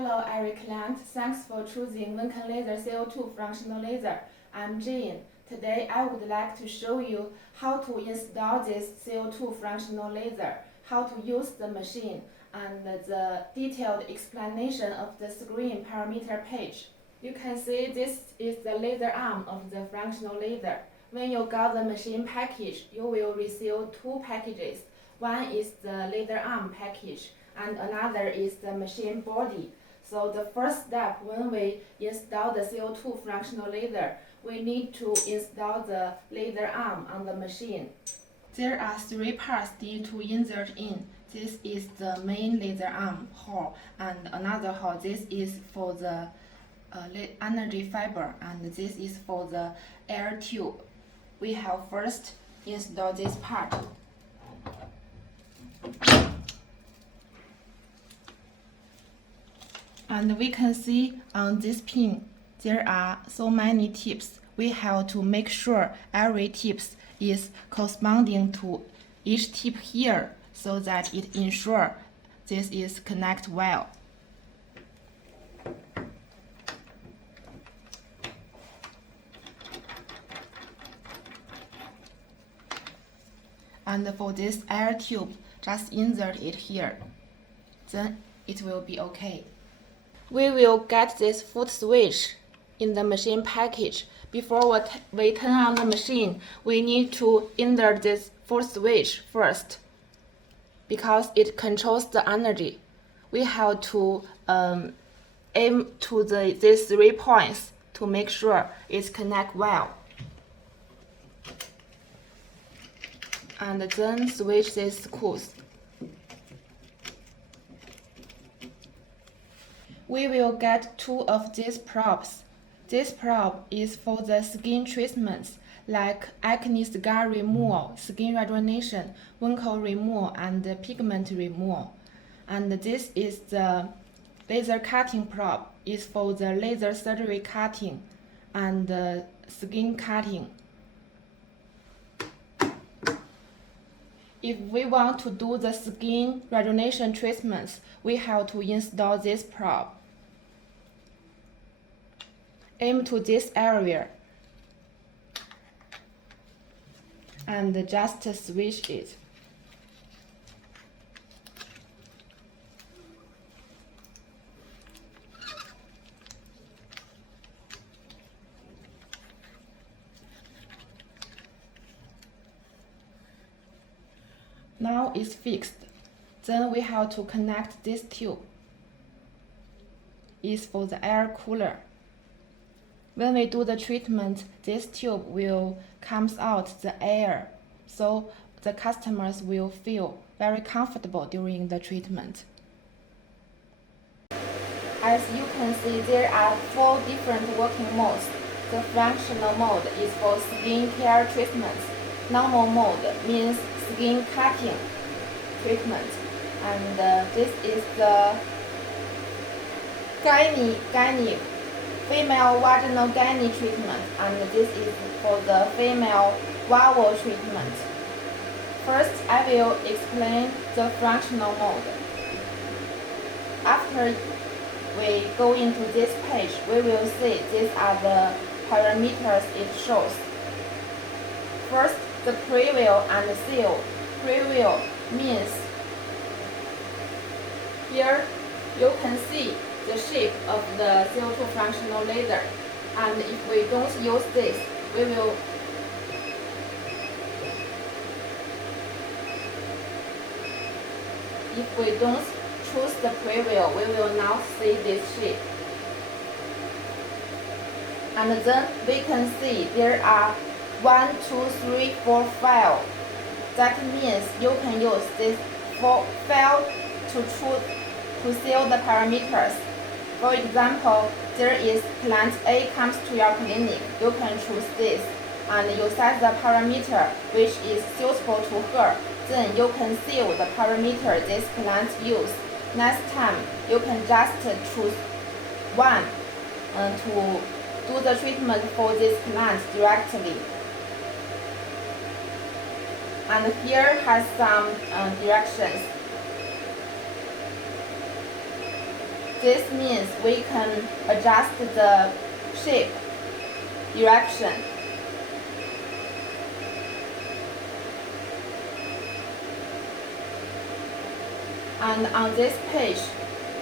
Hello, every client. Thanks for choosing Winkonlaser CO2 fractional laser. I'm Zhang. Today, I would like to show you how to install this CO2 fractional laser, how to use the machine, and the detailed explanation of the screen parameter page. You can see this is the laser arm of the fractional laser. When you got the machine package, you will receive two packages. One is the laser arm package, and another is the machine body. So the first step when we install the CO2 fractional laser, we need to install the laser arm on the machine. There are three parts need to insert in. This is the main laser arm hole, and another hole. This is for the energy fiber, and this is for the air tube. We have first install this part. And we can see on this pin, there are so many tips. We have to make sure every tip is corresponding to each tip here so that it ensures this is connect well. And for this air tube, just insert it here. Then it will be okay. We will get this foot switch in the machine package. Before we turn on the machine, we need to insert this foot switch first because it controls the energy. We have to aim to these 3 points to make sure it connects well. And then switch these screws. We will get 2 of these probes. This probe is for the skin treatments like acne scar removal, skin rejuvenation, wrinkle removal, and pigment removal. And this is the laser cutting probe. It's for the laser surgery cutting and skin cutting. If we want to do the skin rejuvenation treatments, we have to install this probe. Aim to this area and just switch it. Now it's fixed. Then we have to connect this tube. It's for the air cooler. When we do the treatment, this tube will come out the air, so the customers will feel very comfortable during the treatment. As you can see, there are 4 different working modes. The fractional mode is for skin care treatments. Normal mode means skin cutting treatment. And this is the gynae female vaginal gynae treatment, and this is for the female vulval treatment. First, I will explain the fractional mode. After we go into this page, we will see these are the parameters it shows. First, the preview and seal. Preview means here you can see the shape of the CO2 fractional laser, and if we don't use this, if we don't choose the preview, we will not see this shape. And then we can see there are 1, 2, 3, 4 files. That means you can use this 4 file to seal the parameters. For example, there is client A comes to your clinic. You can choose this and you set the parameter which is suitable to her. Then you can seal the parameter this client use. Next time, you can just choose one to do the treatment for this client directly. And here has some directions. This means we can adjust the shape, direction. And on this page,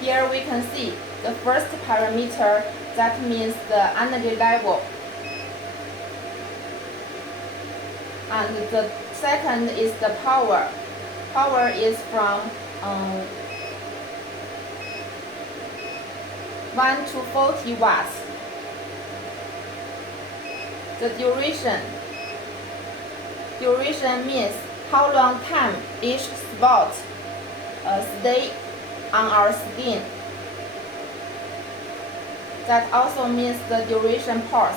here we can see the first parameter, that means the energy level. And the second is the power. Power is from 1 to 40 watts. The duration means how long time each spot stay on our skin. That also means the duration pulse.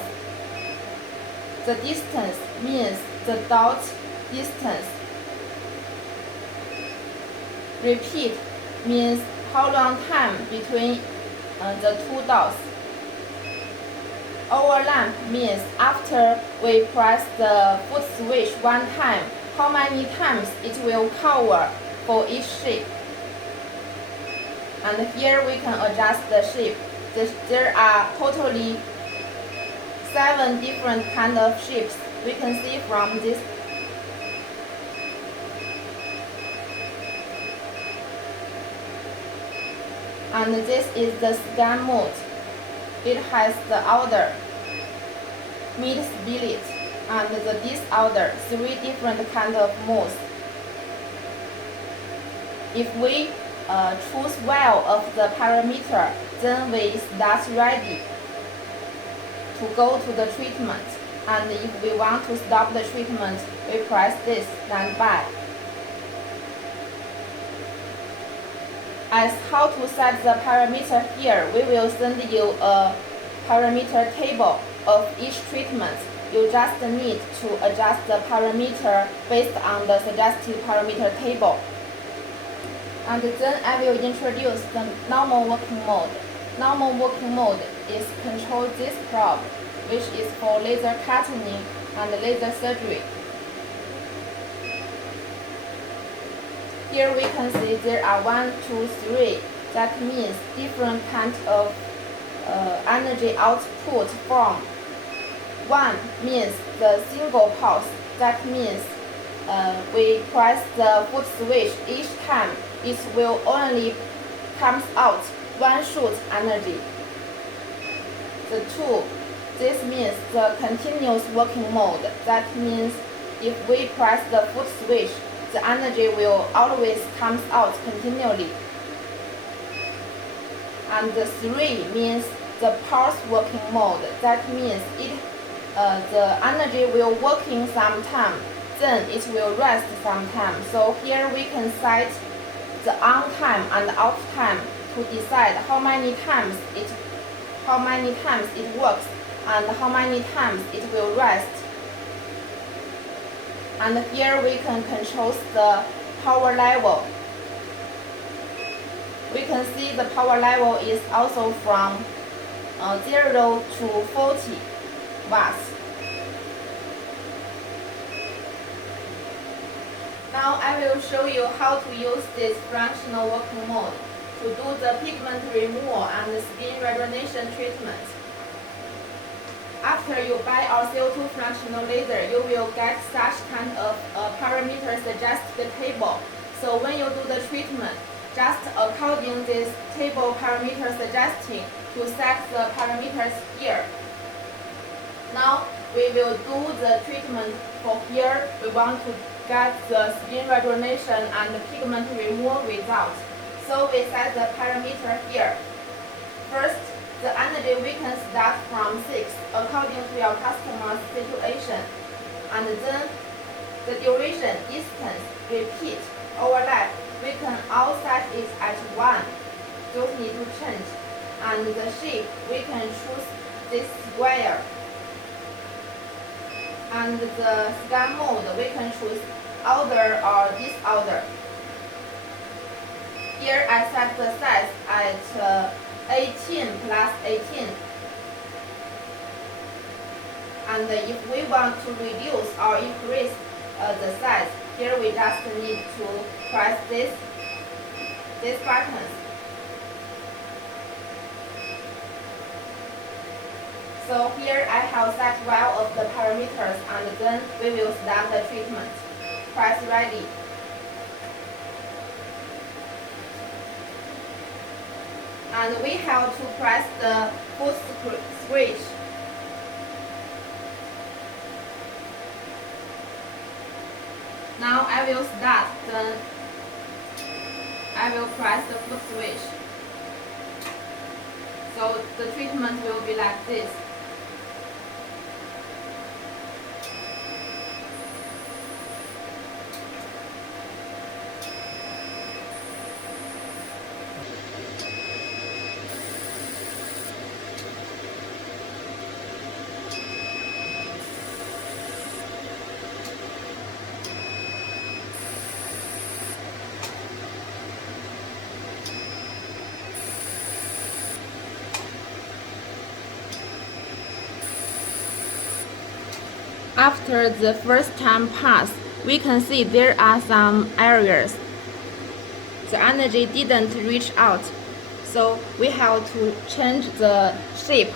The distance means the dot distance. Repeat means how long time between the two dots. Overlap means after we press the foot switch one time, how many times it will cover for each shape. And here we can adjust the shape. There are totally 7 different kind of shapes we can see from this. And this is the scan mode. It has the order, mid split, and the disorder, 3 different kind of modes. If we choose well of the parameter, then we start ready to go to the treatment. And if we want to stop the treatment, we press this standby. As how to set the parameter here, we will send you a parameter table of each treatment. You just need to adjust the parameter based on the suggested parameter table. And then I will introduce the normal working mode. Normal working mode is control this probe, which is for laser cutting and laser surgery. Here we can see there are 1, 2, 3. That means different kinds of energy output form. 1 means the single pulse. That means we press the foot switch each time, it will only comes out 1 shoot energy. The 2, this means the continuous working mode. That means if we press the foot switch, the energy will always comes out continually. And the 3 means the pulse working mode. That means the energy will working sometime, then it will rest sometime. So here we can set the on time and off time to decide how many times it works and how many times it will rest. And here we can control the power level. We can see the power level is also from 0 to 40 watts. Now I will show you how to use this fractional working mode to do the pigment removal and the skin rejuvenation treatment. After you buy our CO2 fractional laser, you will get such kind of parameter suggested table. So when you do the treatment, just according this table parameter suggesting to set the parameters here. Now we will do the treatment for here. We want to get the skin rejuvenation and the pigment removal result. So we set the parameter here. First, the energy we can start from 6 according to your customer's situation. And then the duration, distance, repeat, overlap, we can all set it at 1. Don't need to change. And the shape, we can choose this square. And the scan mode, we can choose order or disorder. Here I set the size at 18 plus 18. And if we want to reduce or increase the size, here we just need to press this button. So here I have set well of the parameters and then we will start the treatment. Press ready. And we have to press the full switch. Now I will start, then I will press the foot switch. So the treatment will be like this. After the first time pass, we can see there are some areas. The energy didn't reach out, so we have to change the shape.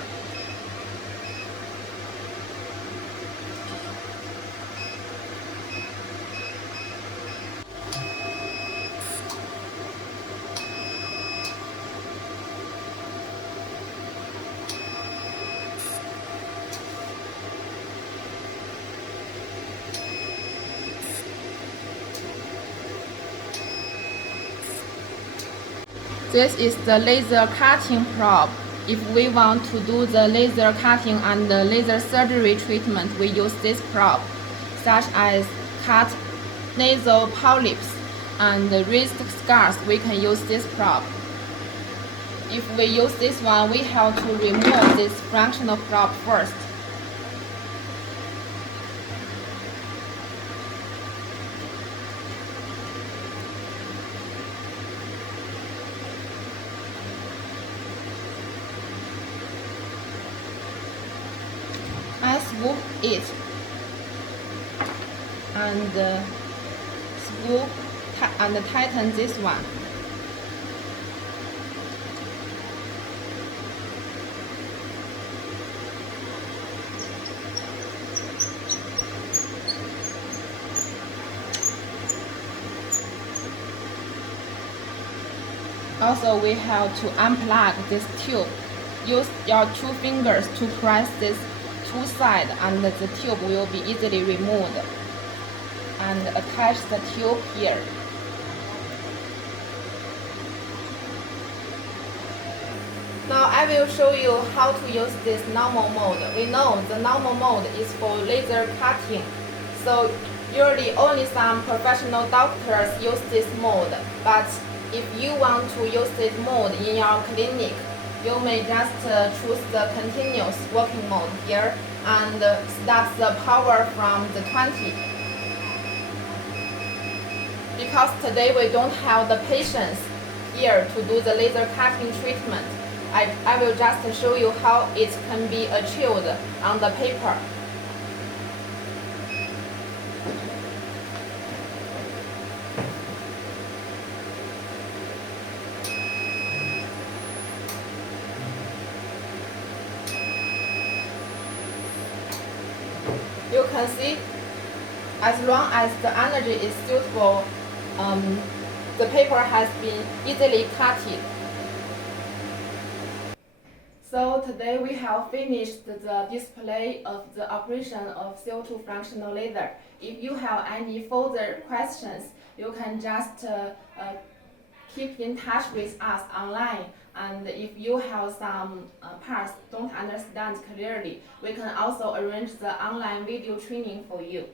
This is the laser cutting probe. If we want to do the laser cutting and the laser surgery treatment, we use this probe, such as cut nasal polyps and raised scars, we can use this probe. If we use this one, we have to remove this fractional probe first. I swoop it and swoop and tighten this one. Also, we have to unplug this tube. Use your two fingers to press this two sides and the tube will be easily removed. And attach the tube here. Now I will show you how to use this normal mode. We know the normal mode is for laser cutting. So usually only some professional doctors use this mode. But if you want to use this mode in your clinic, you may just choose the continuous working mode here and start the power from the 20. Because today we don't have the patients here to do the laser cutting treatment, I will just show you how it can be achieved on the paper. You can see, as long as the energy is suitable, the paper has been easily cut. So today we have finished the display of the operation of CO2 fractional laser. If you have any further questions, you can just keep in touch with us online. And if you have some parts don't understand clearly, we can also arrange the online video training for you.